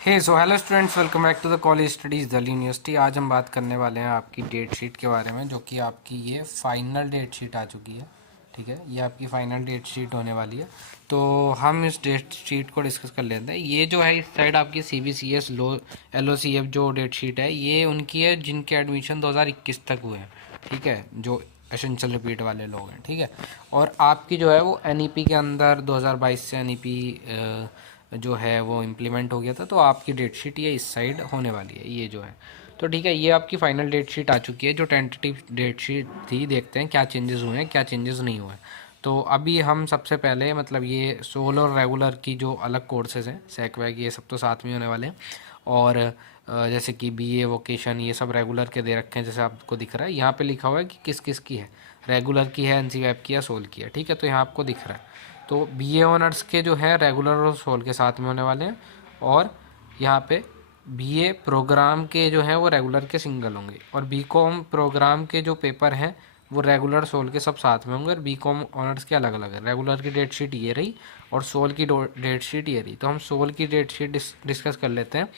Hey so hello students, welcome back to the college studies Delhi University. आज हम बात करने वाले हैं आपकी डेट शीट के बारे में, जो कि आपकी ये फाइनल डेट शीट आ चुकी है। ठीक है, ये आपकी फाइनल डेट शीट होने वाली है। तो हम इस डेट शीट को डिस्कस कर लेते हैं। ये जो है इस साइड आपकी CBCS LOCF जो डेट शीट है, ये उनकी है जिनके एडमिशन 2021 तक हुए हैं। ठीक है, जो एसेंशियल रिपीट वाले लोग हैं। ठीक है, और आपकी जो है वो NEP के अंदर 2022 से NEP जो है वो इम्प्लीमेंट हो गया था। तो आपकी डेट शीट ये इस साइड होने वाली है, ये जो है। तो ठीक है, ये आपकी फाइनल डेट शीट आ चुकी है। जो टेंटेटिव डेट शीट थी, देखते हैं क्या चेंजेस हुए हैं, क्या चेंजेस नहीं हुए हैं। तो अभी हम सबसे पहले मतलब ये सोल और रेगुलर की जो अलग कोर्सेज हैं, सैक वैक ये सब तो साथ में होने वाले हैं। और जैसे कि BA वोकेशन ये सब रेगुलर के दे रखे हैं, जैसे आपको दिख रहा है यहाँ पे लिखा हुआ है कि किस किस की है। रेगुलर की है, NCVEP की है, सोल की है। ठीक है, तो यहाँ आपको दिख रहा है। तो BA ऑनर्स के जो है रेगुलर और सोल के साथ में होने वाले हैं। और यहाँ पे BA प्रोग्राम के जो हैं वो रेगुलर के सिंगल होंगे, और BCom प्रोग्राम के जो पेपर हैं वो रेगुलर सोल के सब साथ में होंगे, और BCom ऑनर्स के अलग अलग है। रेगुलर की डेट शीट ये रही और सोल की डेट शीट ये रही। तो हम सोल की डेट शीट डिस्कस कर लेते हैं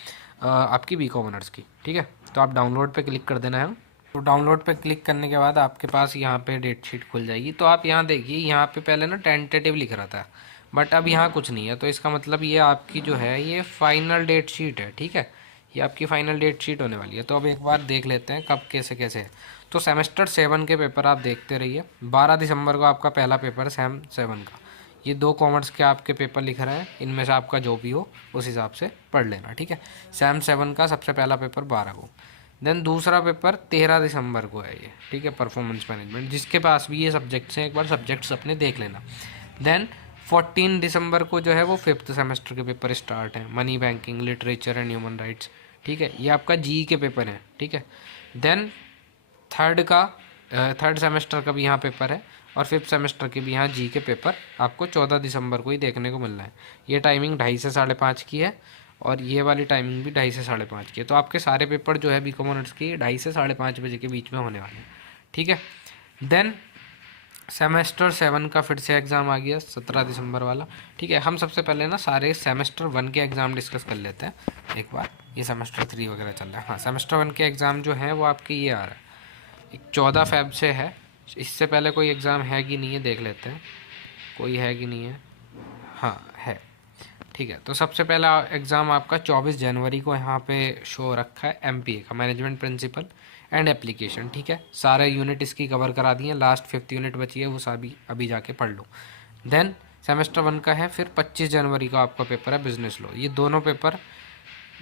आपकी BCom ऑनर्स की। ठीक है, तो आप डाउनलोड पे क्लिक कर देना है। तो डाउनलोड पे क्लिक करने के बाद आपके पास यहाँ पे डेट शीट खुल जाएगी। तो आप यहाँ देखिए, यहाँ पे पहले ना टेंटेटिव लिख रहा था, बट अब यहाँ कुछ नहीं है। तो इसका मतलब ये आपकी जो है ये फाइनल डेट शीट है। ठीक है, ये आपकी फाइनल डेट शीट होने वाली है। तो अब एक बार देख लेते हैं कब कैसे कैसे है। तो सेमेस्टर 7 के पेपर आप देखते रहिए। 12 दिसंबर को आपका पहला पेपर है सेम 7 का। ये 2 कॉमर्स के आपके पेपर लिख रहे हैं, इनमें से आपका जो भी हो उस हिसाब से पढ़ लेना। ठीक है, सेम 7 का सबसे पहला पेपर 12 को। देन दूसरा पेपर 13 दिसंबर को है ये। ठीक है, परफॉर्मेंस मैनेजमेंट। जिसके पास भी ये सब्जेक्ट्स हैं, एक बार सब्जेक्ट्स अपने देख लेना। देन 14 दिसंबर को जो है वो 5th सेमेस्टर के पेपर स्टार्ट हैं, money banking, literature and human rights. ठीक है, ये आपका GE के पेपर हैं। ठीक है, देन थर्ड सेमेस्टर का भी यहाँ पेपर है, और 5th सेमेस्टर के भी यहाँ GE के पेपर आपको 14 दिसंबर को ही देखने को मिल रहा है। ये टाइमिंग 2:30 से 5:30 की है, और ये वाली टाइमिंग भी 2:30 से 5:30 की है। तो आपके सारे पेपर जो है BCom ऑनर्स की 2:30 से 5:30 बजे के बीच में होने वाले हैं। ठीक है, देन सेमेस्टर 7 का फिर से एग्ज़ाम आ गया 17 दिसंबर वाला। ठीक है, हम सबसे पहले ना सारे सेमेस्टर 1 के एग्ज़ाम डिस्कस कर लेते हैं एक बार। ये सेमेस्टर 3 वगैरह चल रहा है। हाँ, सेमेस्टर 1 के एग्ज़ाम जो है वो आपके ये आ रहा है, एक 14 फेब से है। इससे पहले कोई एग्ज़ाम है कि नहीं है देख लेते हैं, कोई है कि नहीं है। हाँ है। ठीक है, तो सबसे पहला एग्ज़ाम आपका 24 जनवरी को यहाँ पे शो रखा है, MPA का, मैनेजमेंट प्रिंसिपल एंड एप्लीकेशन। ठीक है, सारे यूनिट इसकी कवर करा दिए, लास्ट 5th यूनिट बची है, वो सभी अभी जाके पढ़ लो। देन सेमेस्टर 1 का है फिर 25 जनवरी का आपका पेपर है बिजनेस लॉ। ये दोनों पेपर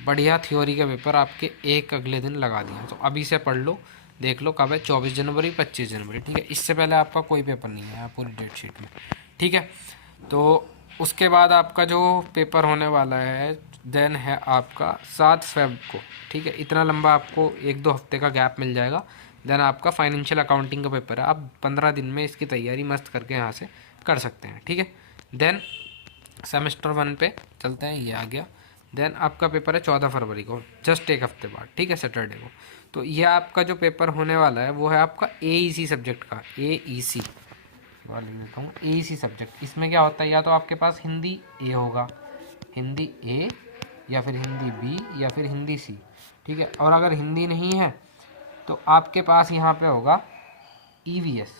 बढ़िया थ्योरी के पेपर आपके एक अगले दिन लगा दिए, तो अभी से पढ़ लो, देख लो कब है, 24 जनवरी 25 जनवरी। ठीक है, इससे पहले आपका कोई पेपर नहीं है यहाँ पूरी डेट शीट में। ठीक है, तो उसके बाद आपका जो पेपर होने वाला है देन है आपका 7 फेब को। ठीक है, इतना लंबा आपको 1-2 हफ्ते का गैप मिल जाएगा। देन आपका फाइनेंशियल अकाउंटिंग का पेपर है। आप 15 दिन में इसकी तैयारी मस्त करके यहाँ से कर सकते हैं। ठीक है, देन सेमेस्टर 1 पे चलते हैं, ये आ गया। देन आपका पेपर है 14 फरवरी को, जस्ट एक हफ्ते बाद। ठीक है, सैटरडे को। तो ये आपका जो पेपर होने वाला है वो है आपका AEC सब्जेक्ट का, AEC लिख देता हूँ, AEC सब्जेक्ट। इसमें क्या होता है, या तो आपके पास हिंदी A होगा, हिंदी A, या फिर हिंदी B, या फिर हिंदी C। ठीक है, और अगर हिंदी नहीं है तो आपके पास यहाँ पे होगा EVS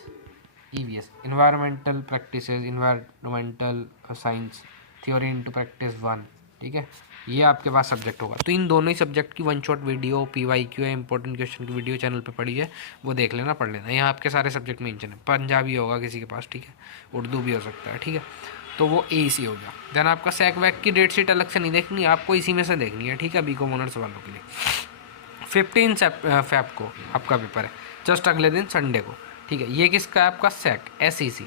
environmental practices, environmental science theory into practice 1। ठीक है, ये आपके पास सब्जेक्ट होगा। तो इन दोनों ही सब्जेक्ट की 1 शॉट वीडियो PYQ है, इंपॉर्टेंट क्वेश्चन की वीडियो चैनल पे पड़ी है, वो देख लेना, पढ़ लेना। यहाँ आपके सारे सब्जेक्ट मेंशन है। पंजाबी होगा किसी के पास, ठीक है, उर्दू भी हो सकता है। ठीक है, तो वो AEC हो गया। देन आपका सैक वैक की डेट शीट अलग से नहीं देखनी, आपको इसी में से देखनी है। ठीक है, BCom ऑनर्स वालों के लिए 15 फेब को आपका पेपर है, जस्ट अगले दिन संडे को। ठीक है, ये किसका है आपका सैक SEC।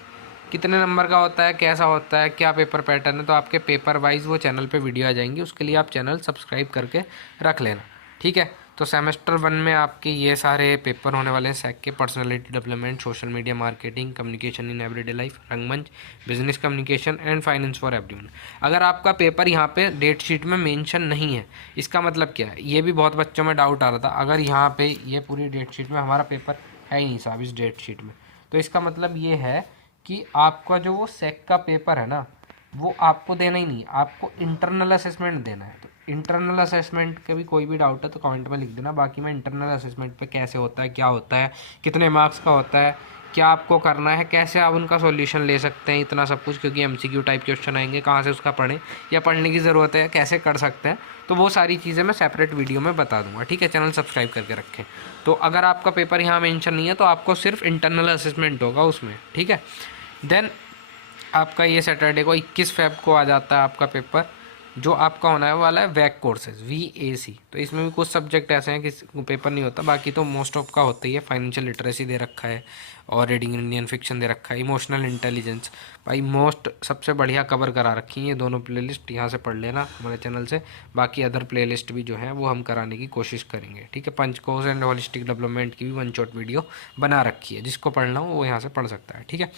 कितने नंबर का होता है, कैसा होता है, क्या पेपर पैटर्न है, तो आपके पेपर वाइज वो चैनल पे वीडियो आ जाएंगी, उसके लिए आप चैनल सब्सक्राइब करके रख लेना। ठीक है, तो सेमेस्टर 1 में आपके ये सारे पेपर होने वाले हैं सैक के। Personality development, social media marketing, communication in everyday life, रंगमंच, business communication and finance for everyone. अगर आपका पेपर यहाँ पे डेट शीट में मेंशन नहीं है, इसका मतलब क्या है, ये भी बहुत बच्चों में डाउट आ रहा था। अगर यहाँ पे ये पूरी डेट शीट में हमारा पेपर है ही नहीं साहब इस डेट शीट में, तो इसका मतलब ये है कि आपका जो वो सैक का पेपर है ना, वो आपको देना ही नहीं, आपको इंटरनल असेसमेंट देना है। तो इंटरनल असेसमेंट का भी कोई भी डाउट है तो कमेंट में लिख देना। बाकी मैं इंटरनल असेसमेंट पे कैसे होता है, क्या होता है, कितने मार्क्स का होता है, क्या आपको करना है, कैसे आप उनका सॉल्यूशन ले सकते हैं, इतना सब कुछ, क्योंकि एमसीक्यू टाइप क्वेश्चन आएंगे, कहाँ से उसका पढ़ें या पढ़ने की ज़रूरत है, कैसे कर सकते हैं, तो वो सारी चीज़ें मैं सेपरेट वीडियो में बता दूंगा। ठीक है, चैनल सब्सक्राइब करके रखें। तो अगर आपका पेपर यहाँ मेंशन नहीं है तो आपको सिर्फ इंटरनल असेसमेंट होगा उसमें। ठीक है, देन आपका ये सैटरडे को 21 फेब को आ जाता है आपका पेपर, जो आपका होने वाला है वैक कोर्सेज VAC। तो इसमें भी कुछ सब्जेक्ट ऐसे हैं कि पेपर नहीं होता, बाकी तो मोस्ट ऑफ का होता ही है। फाइनेंशियल लिटरेसी दे रखा है और रीडिंग इंडियन फिक्शन दे रखा है, इमोशनल इंटेलिजेंस भाई मोस्ट सबसे बढ़िया कवर करा रखी है ये दोनों प्लेलिस्ट, यहाँ से पढ़ लेना हमारे चैनल से। बाकी अदर प्लेलिस्ट भी जो है वो हम कराने की कोशिश करेंगे। ठीक है, पंचकोश एंड होलिस्टिक डेवलपमेंट की भी वन शॉट वीडियो बना रखी है, जिसको पढ़ना हो वो यहाँ से पढ़ सकता है। ठीक है,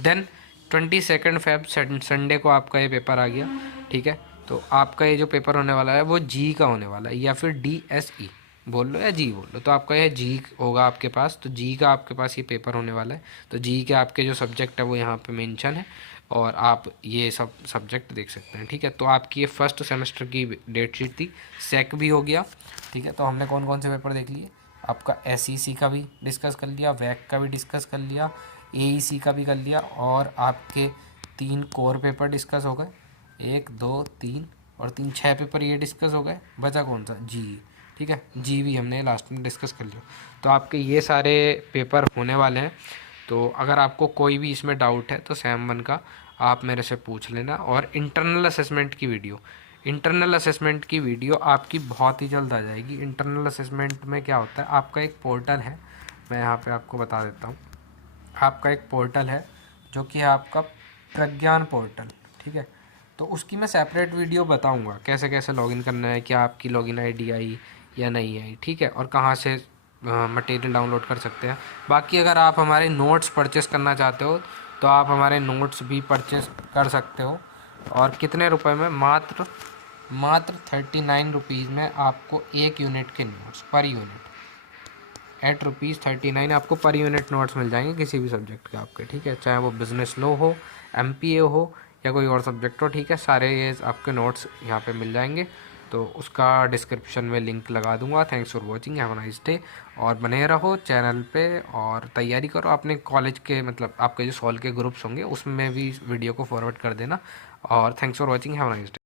देन 22 फेब संडे को आपका ये पेपर आ गया। ठीक है, तो आपका ये जो पेपर होने वाला है वो जी का होने वाला है, या फिर DSE बोल लो या जी बोल लो, तो आपका ये जी होगा आपके पास। तो जी का आपके पास ये पेपर होने वाला है। तो जी के आपके जो सब्जेक्ट है वो यहाँ पे मेंशन है और आप ये सब सब्जेक्ट देख सकते हैं। ठीक है, तो आपकी ये फर्स्ट सेमेस्टर की डेट शीट थी, सेक भी हो गया। ठीक है, तो हमने कौन कौन से पेपर देख लिए, आपका SEC का भी डिस्कस कर लिया, वैक का भी डिस्कस कर लिया, AEC का भी कर लिया, और आपके 3 कोर पेपर डिस्कस हो गए, 1 2 3 और 3 6 पेपर ये डिस्कस हो गए। बचा कौन सा, जी। ठीक है, जी भी हमने लास्ट में डिस्कस कर लिया। तो आपके ये सारे पेपर होने वाले हैं। तो अगर आपको कोई भी इसमें डाउट है तो सैम 1 का आप मेरे से पूछ लेना। और इंटरनल असेसमेंट की वीडियो आपकी बहुत ही जल्द आ जाएगी। इंटरनल असेसमेंट में क्या होता है, आपका एक पोर्टल है, मैं यहाँ पे आपको बता देता हूँ। आपका एक पोर्टल है जो कि है आपका प्रज्ञान पोर्टल। ठीक है, तो उसकी मैं सेपरेट वीडियो बताऊंगा कैसे कैसे लॉगिन करना है, क्या आपकी लॉगिन आईडी आई या नहीं आई। ठीक है, और कहाँ से मटेरियल डाउनलोड कर सकते हैं। बाकी अगर आप हमारे नोट्स परचेस करना चाहते हो तो आप हमारे नोट्स भी परचेस कर सकते हो। और कितने रुपए में, मात्र 39 रुपीज़ में आपको 1 यूनिट के नोट्स पर यूनिट एट ₹39 आपको पर यूनिट नोट्स मिल जाएंगे किसी भी सब्जेक्ट के आपके। ठीक है, चाहे वो बिजनेस लॉ हो, MPA हो या कोई और सब्जेक्ट हो। ठीक है, सारे ये आपके नोट्स यहाँ पे मिल जाएंगे। तो उसका डिस्क्रिप्शन में लिंक लगा दूंगा। Thanks for watching, have a nice day. और बने रहो चैनल पे और तैयारी करो अपने कॉलेज के, मतलब आपके जो सॉल्व के ग्रुप्स होंगे उसमें भी वीडियो को फॉरवर्ड कर देना। और thanks for watching, have a nice day.